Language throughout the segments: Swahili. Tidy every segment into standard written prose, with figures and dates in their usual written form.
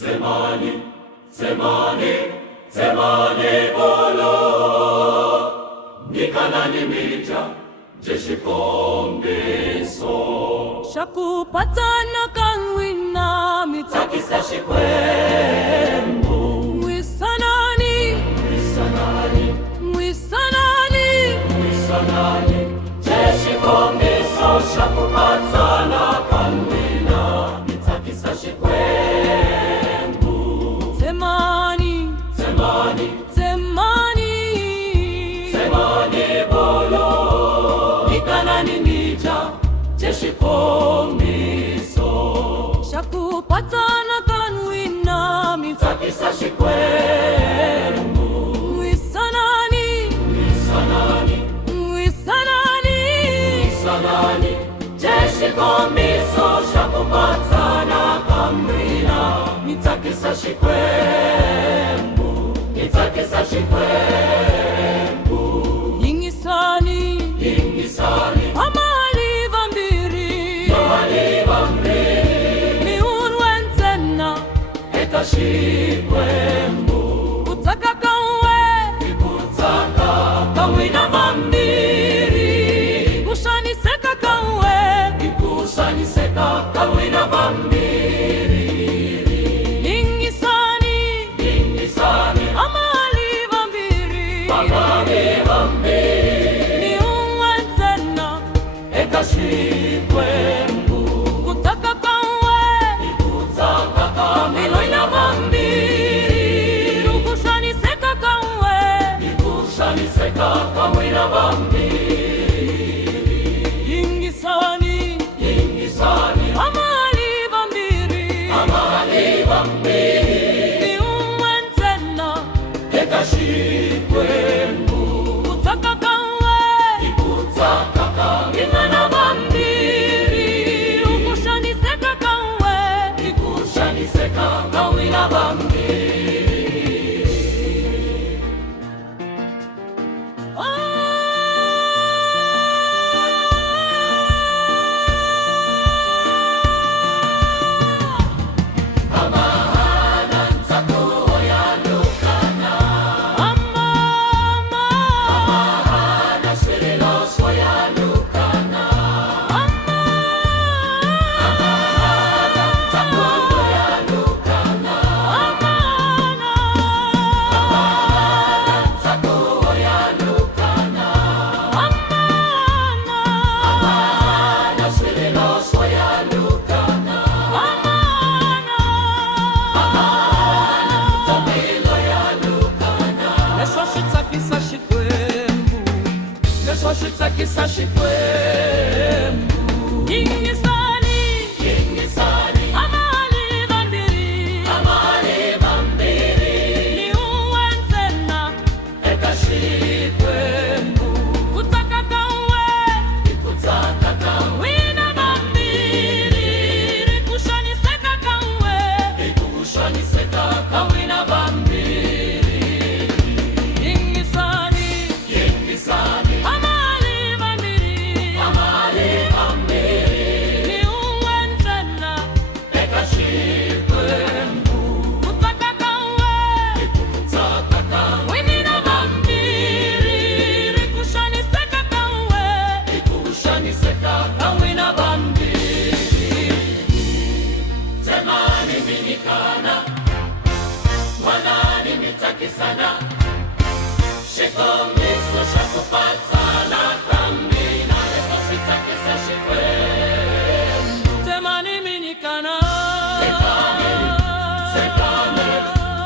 Zemani, Zemani, Zemani bolo Nikanani mija jeshi kombiso Shakupatana kanwina mitakisa shikwembu Mwisanani, Mwisanani, Mwisanani, Mwisanani jeshi kombiso Shakupatana kanwina mitakisa shikwembu Zemani, Zemani, Zemani, Zemani bolo Nikanani mija jeshi kombiso Shakupatana kanwina mitakisa shikwembu Mwisanani, Mwisanani, Mwisanani, Mwisanani jeshi kombiso Shakupatana kamwina mitakisa shikwembu mitakisa shikwembu Yingisani, Yingisani amali vambiri Miunwenzena Eta shikwembu Kutaka kawe Ikutaka Kawina vambiri Kushaniseka kawe Ikusaniseka kawina vambiri Yingisani, Yingisani amali vambiri Amali vambiri Miunwenzena Eta shikwembu Kutaka kawe Ikutaka Kawina vambiri Kushaniseka kawe Ikusaniseka kawina vambiri Yingisani, Yingisani amali vambiri Amali vambiri Miunwenzena Eta shikwembu Kutaka kawe Ikutaka Ingana vambiri Ukushaniseka kawe Ikusaniseka kawina vambiri Amahana ntakuho yalukana Amahana shwiriloso yalukana Amahana ntakuho yalukana Amahana ntakuho yalukana Amahana shwiriloso yalukana Tamilo yalukana Lesho shitakisa shikwembu Lesho shitakisa shikwembu Yingisani, Yingisani amali vambiri Amali vambiri Miunwenzena Eta shikwembu Kutaka kawe Ikutaka Wina vambiri Kushaniseka kawe Ikushaniseka kawina vambiri Yingisani, Yingisani amali vambiri Amali vambiri Miunwenzena Eta shikwembu Kutaka kawe Ikutaka Wina vambiri Kushaniseka kawe Ikushaniseka kawina vambiri Zemani minikana Wanani mitakisana Shikomiso shakupatana kamina Leso shitakisa shikwembu Zemani minikana Zekane,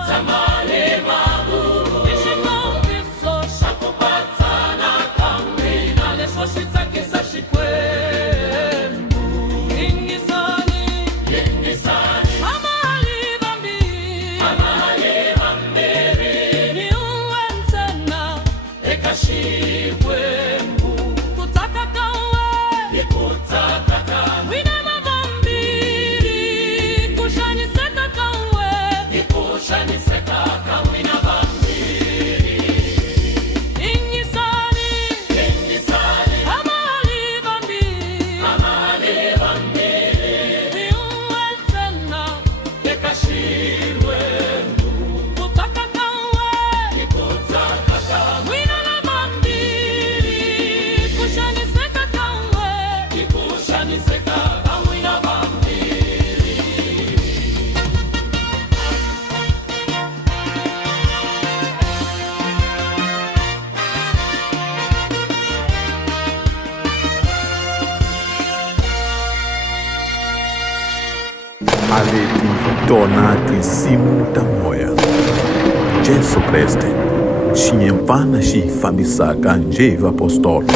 zamani vaburu Nishikombiso Shakupatana kamina Lesho shitakisa shikwembu Yingisani, Yingisani amali vambiri Amali vambiri Miunwenzena Eka shikwembu Kutaka kawe Ikutaka Wina mavambiri Kushaniseka kawe Ikushaniseka kawina vambiri Yingisani, Yingisani amali vambiri Amali vambiri Miunwenzena Eka shikwembu tona tinsimu ta moya. Jesu Kreste xinyempfana xi hi fambisaka njhe hi vapostolo.